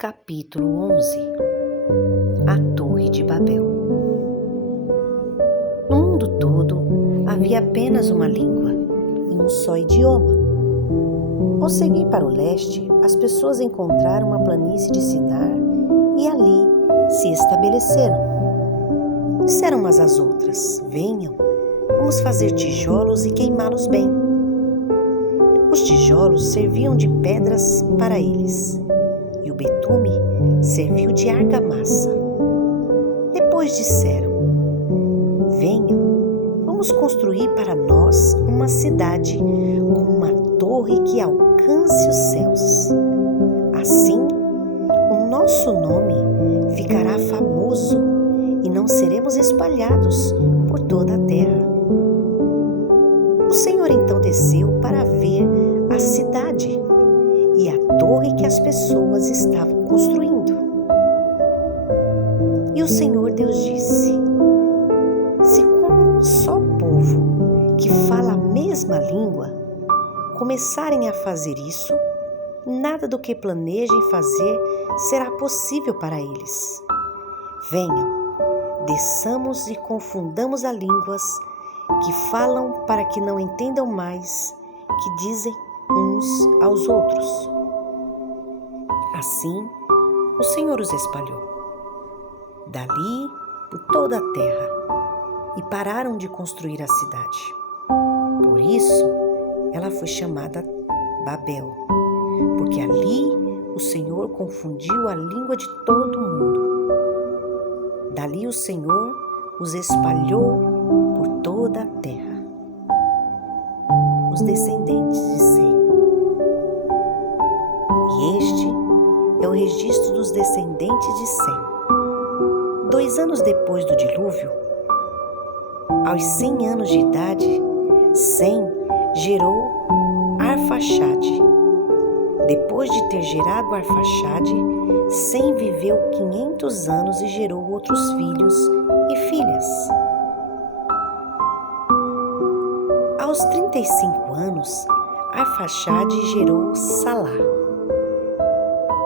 Capítulo 11. A Torre de Babel. No mundo todo havia apenas uma língua e um só idioma. Ao seguir para o leste, as pessoas encontraram a planície de Sinar e ali se estabeleceram. Disseram umas às outras: venham, vamos fazer tijolos e queimá-los bem. Os tijolos serviam de pedras para eles, e o betume serviu de argamassa. Depois disseram: venham, vamos construir para nós uma cidade com uma torre que alcance os céus. Assim, o nosso nome ficará famoso e não seremos espalhados por toda a terra. O Senhor então desceu para ver a cidade e a torre que as pessoas estavam construindo. E o Senhor Deus disse: se como um só povo que fala a mesma língua começarem a fazer isso, nada do que planejem fazer será possível para eles. Venham, desçamos e confundamos as línguas que falam para que não entendam mais que dizem uns aos outros. Assim, o Senhor os espalhou dali por toda a terra e pararam de construir a cidade. Por isso, ela foi chamada Babel, porque ali o Senhor confundiu a língua de todo mundo. Dali o Senhor os espalhou por toda a terra. Os descendentes de Sem. E este é o registro dos descendentes de Sem. 2 anos depois do dilúvio, aos 100 anos de idade, Sem gerou Arfaxade. Depois de ter gerado Arfaxade, Sem viveu 500 anos e gerou outros filhos e filhas. Aos 35 anos, Arfaxade gerou Salá.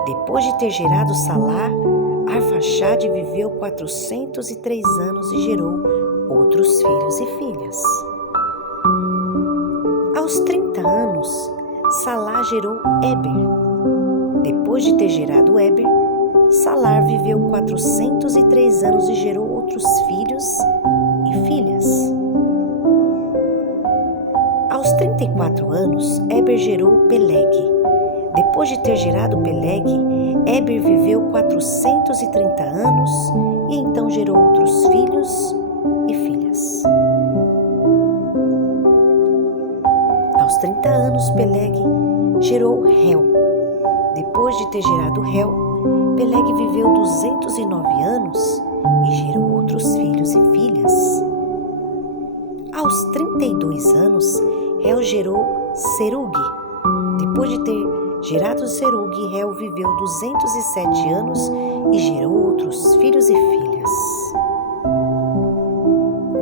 Depois de ter gerado Salá, Arfaxade viveu 403 anos e gerou outros filhos e filhas. Aos 30 anos, Salá gerou Éber. Depois de ter gerado Éber, Salá viveu 403 anos e gerou outros filhos e filhas. Aos 34 anos, Éber gerou Peleg. Depois de ter gerado Peleg, Éber viveu 430 anos e então gerou outros filhos e filhas. Aos 30 anos, Peleg gerou Réu. Depois de ter gerado Réu, Peleg viveu 209 anos e gerou outros filhos e filhas. Aos 32 anos, Réu gerou Serug. Depois de ter gerado Serug, Réu viveu 207 anos e gerou outros filhos e filhas.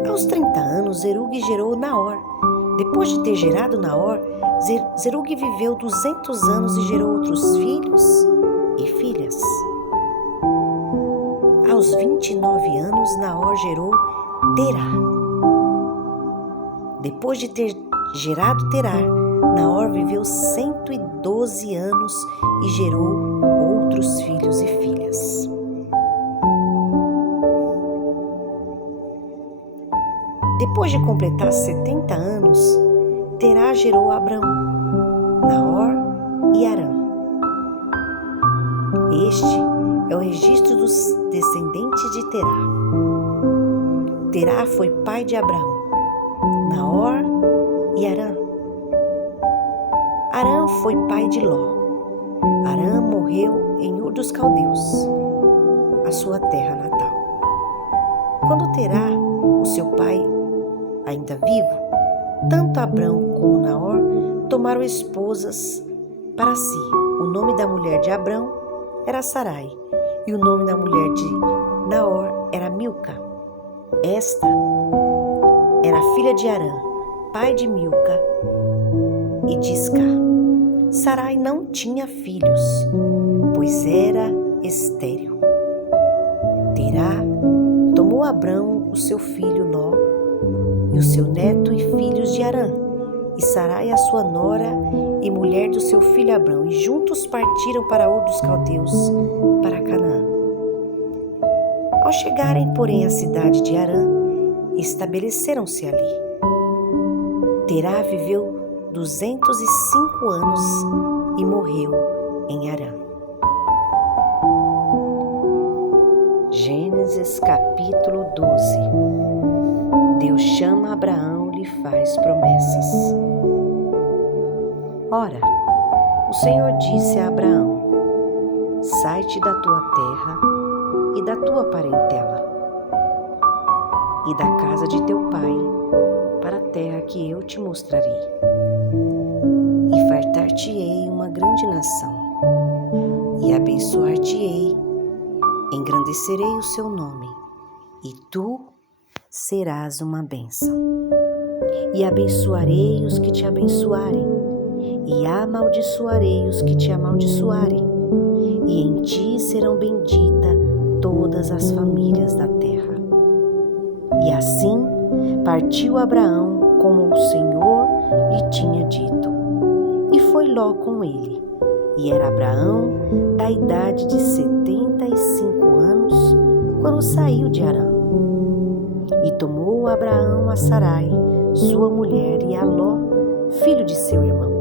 Aos 30 anos, Serug gerou Naor. Depois de ter gerado Naor, Serug viveu 200 anos e gerou outros filhos e filhas. Aos 29 anos, Naor gerou Terá. Depois de ter gerado Terá, Naor viveu 112 anos e gerou outros filhos e filhas. Depois de completar 70 anos, Terá gerou Abrão, Naor e Harã. Este é o registro dos descendentes de Terá. Terá foi pai de Abraão, Naor e Harã. Harã foi pai de Ló. Harã morreu em Ur dos Caldeus, a sua terra natal. Quando Terá, o seu pai, ainda vivo, tanto Abrão como Naor tomaram esposas para si. O nome da mulher de Abrão era Sarai e o nome da mulher de Naor era Milca. Esta era filha de Harã, pai de Milca e de Isca. Sarai não tinha filhos, pois era estéril. Terá tomou Abrão o seu filho Ló e o seu neto e filhos de Harã, e Sarai a sua nora e mulher do seu filho Abrão, e juntos partiram para Ur dos Caldeus, para Canaã. Ao chegarem, porém, à cidade de Harã, estabeleceram-se ali. Terá viveu 205 anos e morreu em Harã. Gênesis capítulo 12. Deus chama Abraão e lhe faz promessas. Ora, o Senhor disse a Abraão: sai-te da tua terra e da tua parentela e da casa de teu pai para a terra que eu te mostrarei, e fartar-te-ei uma grande nação, e abençoar-te-ei, engrandecerei o seu nome, e tu serás uma bênção. E abençoarei os que te abençoarem, e amaldiçoarei os que te amaldiçoarem, e em ti serão benditas todas as famílias da terra. E assim partiu Abraão como o Senhor lhe tinha dito, e foi Ló com ele. E era Abraão da idade de 75 anos, quando saiu de Harã. E tomou Abraão a Sarai, sua mulher, e a Ló, filho de seu irmão,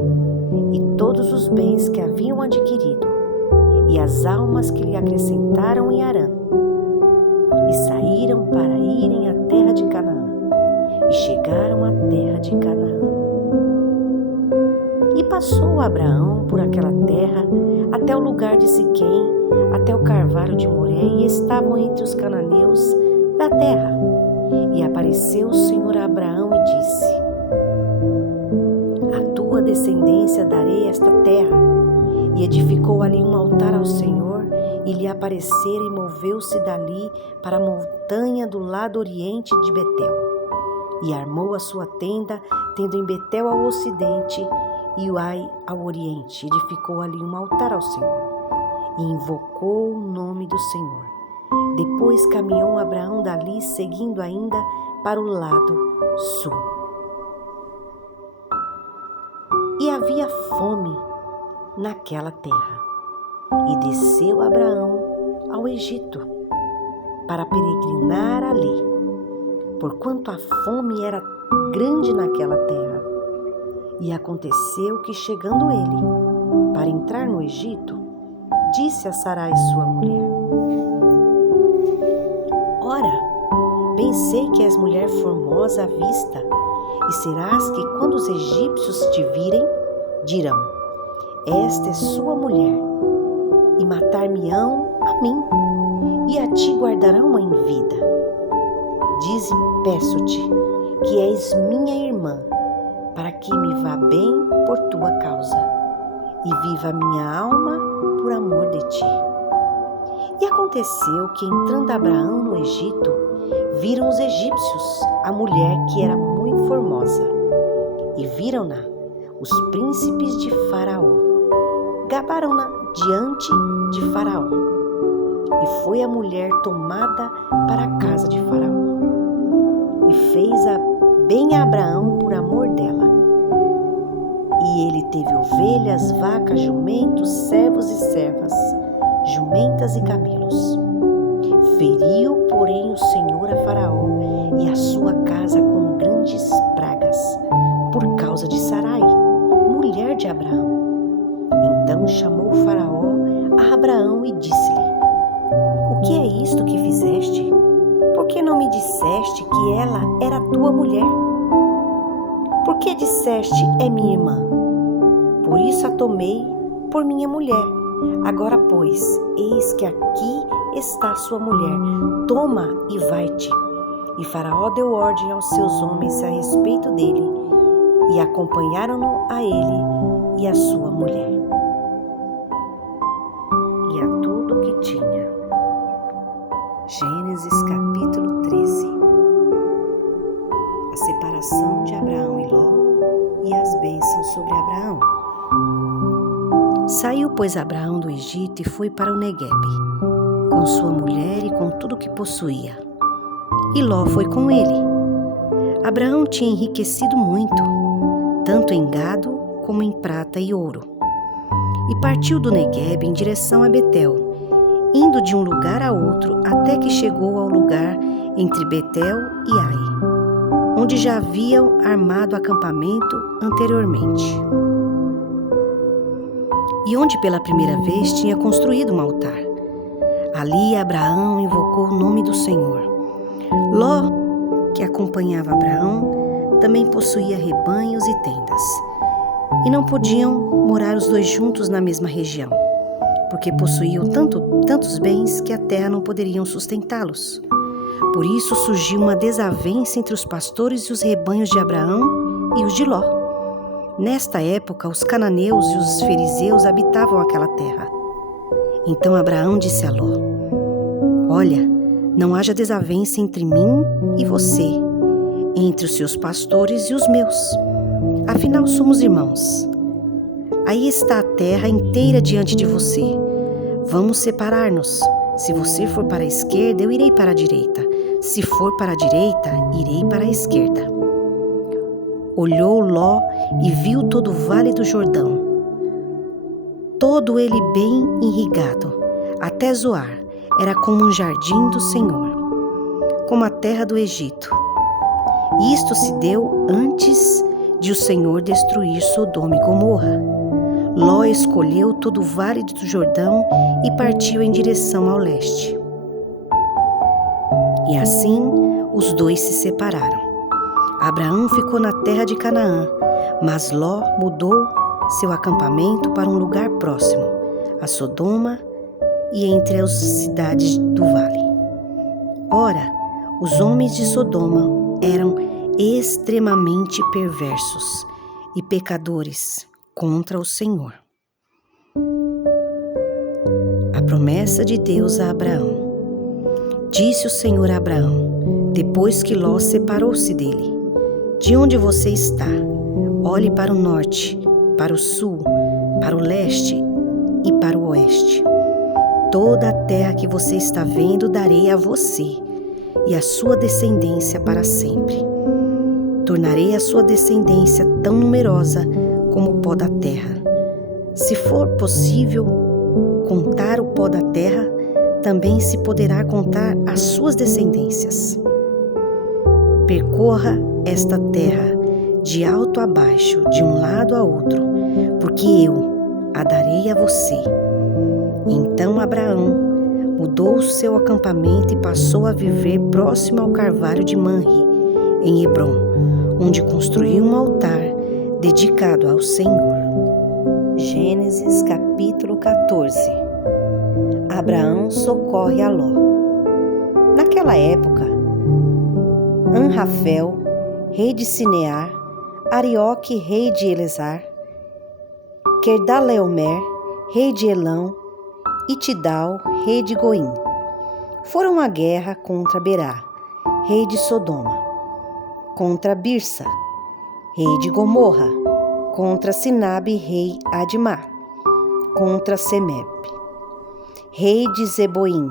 e todos os bens que haviam adquirido, e as almas que lhe acrescentaram em Harã. E saíram para irem à terra de Canaã, e chegaram à terra de Canaã. E passou Abraão por aquela terra até o lugar de Siquém, até o carvalho de Moré, e estavam entre os cananeus da terra. E apareceu o Senhor a Abraão e disse: à tua descendência darei esta terra. E edificou ali um altar ao Senhor, e lhe aparecera, e moveu-se dali para a montanha do lado oriente de Betel. E armou a sua tenda, tendo em Betel ao ocidente e Ai ao oriente. Edificou ali um altar ao Senhor, e invocou o nome do Senhor. Depois caminhou Abraão dali, seguindo ainda para o lado sul. E havia fome naquela terra, e desceu Abraão ao Egito para peregrinar ali, porquanto a fome era grande naquela terra. E aconteceu que, chegando ele para entrar no Egito, disse a Sarai, sua mulher: ora, bem sei que és mulher formosa à vista, e serás que, quando os egípcios te virem, dirão: esta é sua mulher, e matar-me-ão a mim, e a ti guardarão em vida. Dize, peço-te, que és minha irmã, para que me vá bem por tua causa, e viva a minha alma por amor de ti. E aconteceu que, entrando Abraão no Egito, viram os egípcios a mulher que era muito formosa, e viram-na os príncipes de Faraó. Gabaram-na diante de Faraó, e foi a mulher tomada para a casa de Faraó, e fez bem a Abraão por amor dela. E ele teve ovelhas, vacas, jumentos, servos e servas, jumentas e camelos. Feriu, porém, o Senhor a Faraó e a sua casa com grandes pragas, por causa de Sarai, mulher de Abraão. Então chamou Faraó a Abraão e disse-lhe: o que é isto que fizeste? Por que não me disseste que ela era tua mulher? Por que disseste: é minha irmã? Por isso a tomei por minha mulher. Agora, pois, eis que aqui está sua mulher. Toma e vai-te. E Faraó deu ordem aos seus homens a respeito dele, e acompanharam-no a ele e a sua mulher, e a tudo que tinha. Gênesis capítulo 13. A separação de Abraão e Ló e as bênçãos sobre Abraão. Saiu, pois, Abraão do Egito e foi para o Neguebe, com sua mulher e com tudo o que possuía. E Ló foi com ele. Abraão tinha enriquecido muito, tanto em gado como em prata e ouro. E partiu do Neguebe em direção a Betel, indo de um lugar a outro até que chegou ao lugar entre Betel e Ai, onde já haviam armado acampamento anteriormente, e onde pela primeira vez tinha construído um altar. Ali Abraão invocou o nome do Senhor. Ló, que acompanhava Abraão, também possuía rebanhos e tendas, e não podiam morar os dois juntos na mesma região, porque possuíam tantos bens que a terra não poderiam sustentá-los. Por isso surgiu uma desavença entre os pastores e os rebanhos de Abraão e os de Ló. Nesta época, os cananeus e os fariseus habitavam aquela terra. Então Abraão disse a Ló: Olha, não haja desavença entre mim e você, entre os seus pastores e os meus. Afinal, somos irmãos. Aí está a terra inteira diante de você. Vamos separar-nos. Se você for para a esquerda, eu irei para a direita. Se for para a direita, irei para a esquerda. Olhou Ló e viu todo o vale do Jordão, todo ele bem irrigado, até Zoar. Era como um jardim do Senhor, como a terra do Egito. Isto se deu antes de o Senhor destruir Sodoma e Gomorra. Ló escolheu todo o vale do Jordão e partiu em direção ao leste. E assim os dois se separaram. Abraão ficou na terra de Canaã, mas Ló mudou seu acampamento para um lugar próximo, a Sodoma e entre as cidades do vale. Ora, os homens de Sodoma eram extremamente perversos e pecadores contra o Senhor. A promessa de Deus a Abraão. Disse o Senhor a Abraão, depois que Ló separou-se dele: De onde você está? Olhe para o norte, para o sul, para o leste e para o oeste. Toda a terra que você está vendo darei a você e a sua descendência para sempre. Tornarei a sua descendência tão numerosa como o pó da terra. Se for possível contar o pó da terra, também se poderá contar as suas descendências. Percorra esta terra de alto a baixo, de um lado a outro, porque eu a darei a você. Então Abraão mudou o seu acampamento e passou a viver próximo ao carvalho de Manre, em Hebrom, onde construiu um altar dedicado ao Senhor. Gênesis capítulo 14. Abraão socorre a Ló. Naquela época, Anrafel, rei de Sinear, Arioque, rei de Elezar, Querdalaomer, rei de Elão, e Tidal, rei de Goim, foram à guerra contra Berá, rei de Sodoma, contra Birsa, rei de Gomorra, contra Sinabe, rei Admá, contra Semeb, rei de Zeboim,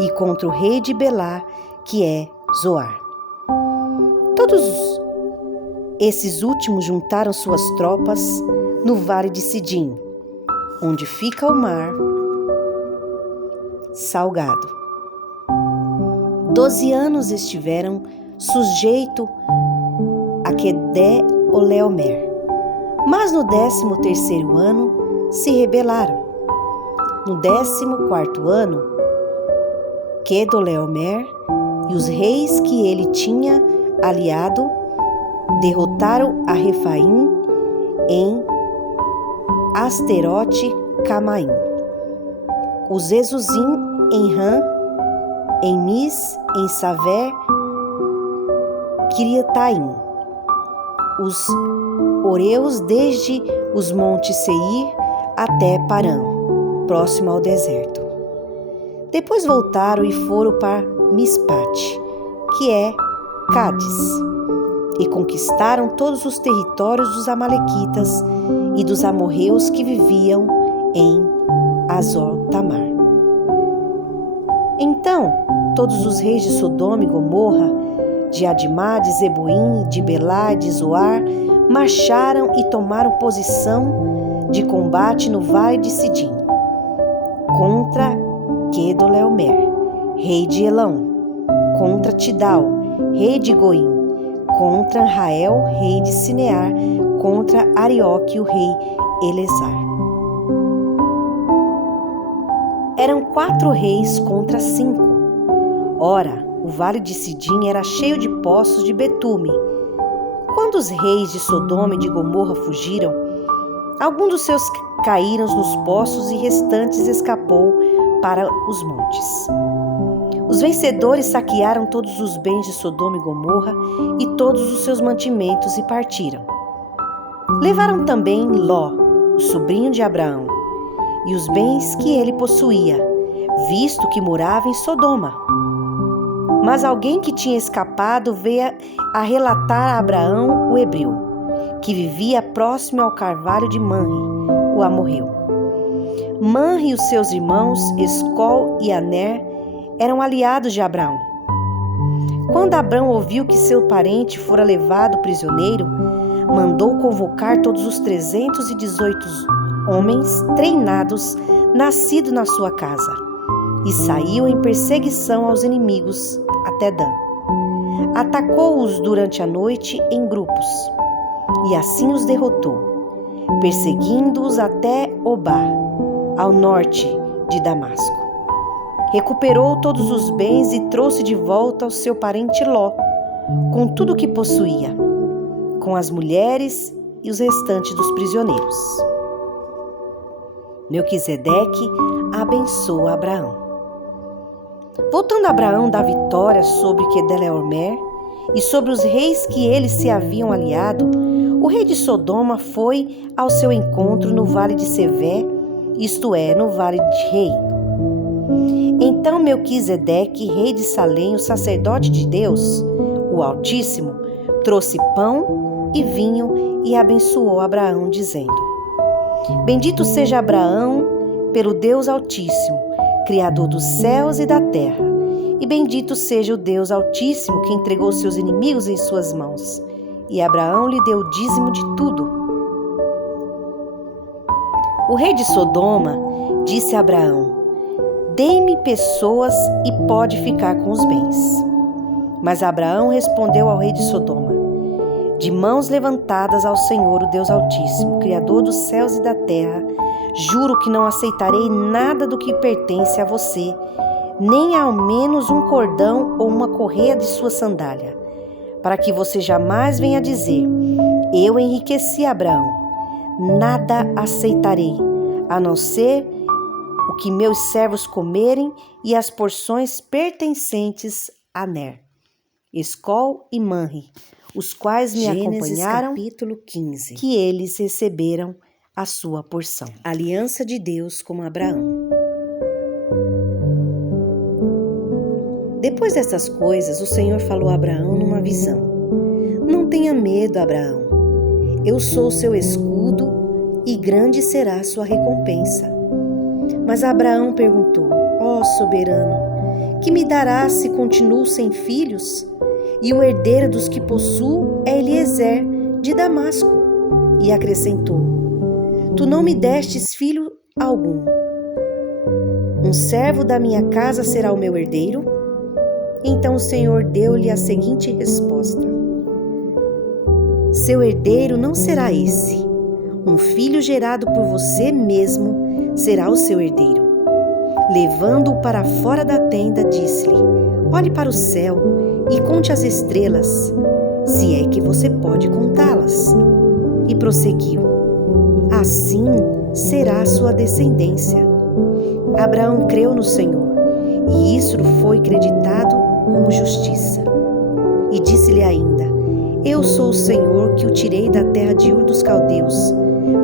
e contra o rei de Belá, que é Zoar. Todos esses últimos juntaram suas tropas no vale de Sidim, onde fica o mar salgado. 12 anos estiveram sujeito a Quedorlaomer, mas no 13º ano se rebelaram. No 14º ano, Quedorlaomer e os reis que ele tinha aliado derrotaram a Refaim em Asterote Camaim, os Ezuzim em Ram, em Mis, em Saver, Kiriataim, os Oreus desde os montes Seir até Parã, próximo ao deserto. Depois voltaram e foram para Mispate, que é Cádiz, e conquistaram todos os territórios dos amalequitas e dos amorreus que viviam em Hazor Tamar. Então todos os reis de Sodoma e Gomorra, de Admá, de Zeboim, de Belá, de Zoar, marcharam e tomaram posição de combate no vale de Sidim, contra Quedorlaomer, rei de Elão, contra Tidal, rei de Goim, contra Rael, rei de Sinear, contra Arioque, o rei Elezar. Eram 4 reis contra 5. Ora, o vale de Sidim era cheio de poços de betume. Quando os reis de Sodoma e de Gomorra fugiram, alguns dos seus caíram nos poços e restantes escapou para os montes. Os vencedores saquearam todos os bens de Sodoma e Gomorra e todos os seus mantimentos e partiram. Levaram também Ló, o sobrinho de Abraão, e os bens que ele possuía, visto que morava em Sodoma. Mas alguém que tinha escapado veio a relatar a Abraão, o hebreu, que vivia próximo ao carvalho de Manre, o amorreu. Manre e os seus irmãos, Escol e Aner, eram aliados de Abraão. Quando Abraão ouviu que seu parente fora levado prisioneiro, mandou convocar todos os 318 homens treinados, nascidos na sua casa, e saiu em perseguição aos inimigos até Dan. Atacou-os durante a noite em grupos, e assim os derrotou, perseguindo-os até Obá, ao norte de Damasco. Recuperou todos os bens e trouxe de volta ao seu parente Ló, com tudo o que possuía, com as mulheres e os restantes dos prisioneiros. Melquisedeque abençoa Abraão. Voltando Abraão da vitória sobre Quedorlaomer e sobre os reis que eles se haviam aliado, o rei de Sodoma foi ao seu encontro no vale de Sevé, isto é, no vale de Rei. Então Melquisedeque, rei de Salém, o sacerdote de Deus, o Altíssimo, trouxe pão e vinho e abençoou Abraão, dizendo: Bendito seja Abraão pelo Deus Altíssimo, Criador dos céus e da terra, e bendito seja o Deus Altíssimo que entregou seus inimigos em suas mãos. E Abraão lhe deu o dízimo de tudo. O rei de Sodoma disse a Abraão: Dê-me pessoas e pode ficar com os bens. Mas Abraão respondeu ao rei de Sodoma: De mãos levantadas ao Senhor, o Deus Altíssimo, Criador dos céus e da terra, juro que não aceitarei nada do que pertence a você, nem ao menos um cordão ou uma correia de sua sandália, para que você jamais venha dizer: Eu enriqueci Abraão. Nada aceitarei, a não ser o que meus servos comerem e as porções pertencentes a Ner, Escol e Manre, os quais me acompanharam, capítulo 15, que eles receberam a sua porção. Aliança de Deus com Abraão. Depois dessas coisas, o Senhor falou a Abraão numa visão: Não tenha medo, Abraão. Eu sou seu escudo e grande será a sua recompensa. Mas Abraão perguntou: Ó soberano, que me darás se continuo sem filhos? E o herdeiro dos que possuo é Eliezer de Damasco. E acrescentou: Tu não me destes filho algum. Um servo da minha casa será o meu herdeiro? Então o Senhor deu-lhe a seguinte resposta: Seu herdeiro não será esse. Um filho gerado por você mesmo será o seu herdeiro. Levando-o para fora da tenda, disse-lhe: Olhe para o céu e conte as estrelas, se é que você pode contá-las. E prosseguiu: Assim será a sua descendência. Abraão creu no Senhor, e isso lhe foi creditado como justiça. E disse-lhe ainda: Eu sou o Senhor que o tirei da terra de Ur dos Caldeus,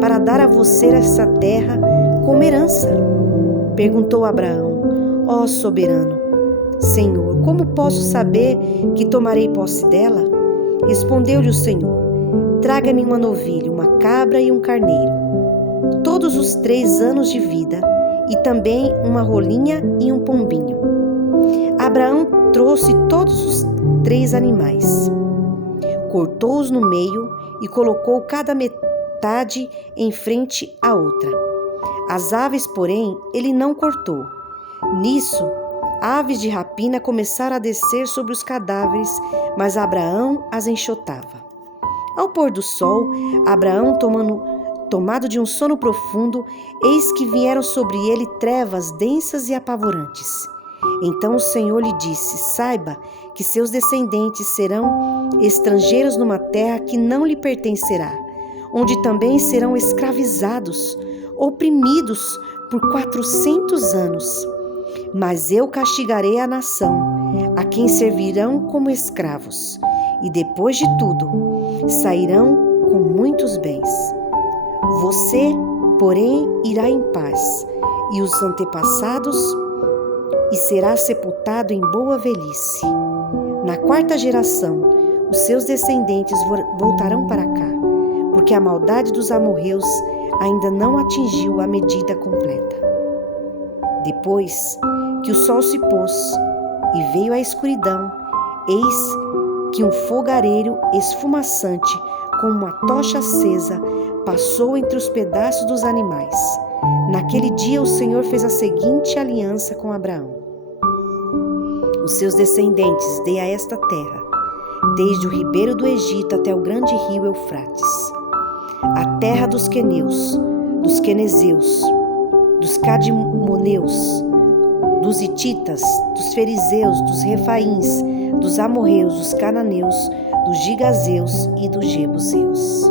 para dar a você essa terra como herança. Perguntou Abraão: Ó soberano, Senhor, como posso saber que tomarei posse dela? Respondeu-lhe o Senhor: Traga-me uma novilha, uma cabra e um carneiro. todos os 3 anos de vida, e também uma rolinha e um pombinho. Abraão trouxe todos os 3 animais, cortou-os no meio e colocou cada metade em frente à outra. As aves, porém, ele não cortou. Nisso, aves de rapina começaram a descer sobre os cadáveres, mas Abraão as enxotava. Ao pôr do sol, Abraão, tomado de um sono profundo, eis que vieram sobre ele trevas densas e apavorantes. Então o Senhor lhe disse: saiba que seus descendentes serão estrangeiros numa terra que não lhe pertencerá, onde também serão escravizados, oprimidos por 400 anos. Mas eu castigarei a nação, a quem servirão como escravos, e depois de tudo, sairão com muitos bens. Você, porém, irá em paz, e os antepassados, e será sepultado em boa velhice. Na 4ª geração, os seus descendentes voltarão para cá, porque a maldade dos amorreus ainda não atingiu a medida completa. Depois que o sol se pôs e veio a escuridão, eis que um fogareiro esfumaçante, com uma tocha acesa, passou entre os pedaços dos animais. Naquele dia o Senhor fez a seguinte aliança com Abraão: os seus descendentes dei a esta terra, desde o ribeiro do Egito até o grande rio Eufrates, a terra dos queneus, dos quenezeus, dos cadmoneus, dos hititas, dos ferizeus, dos refaíns, dos amorreus, dos cananeus, dos gigazeus e dos jebuseus.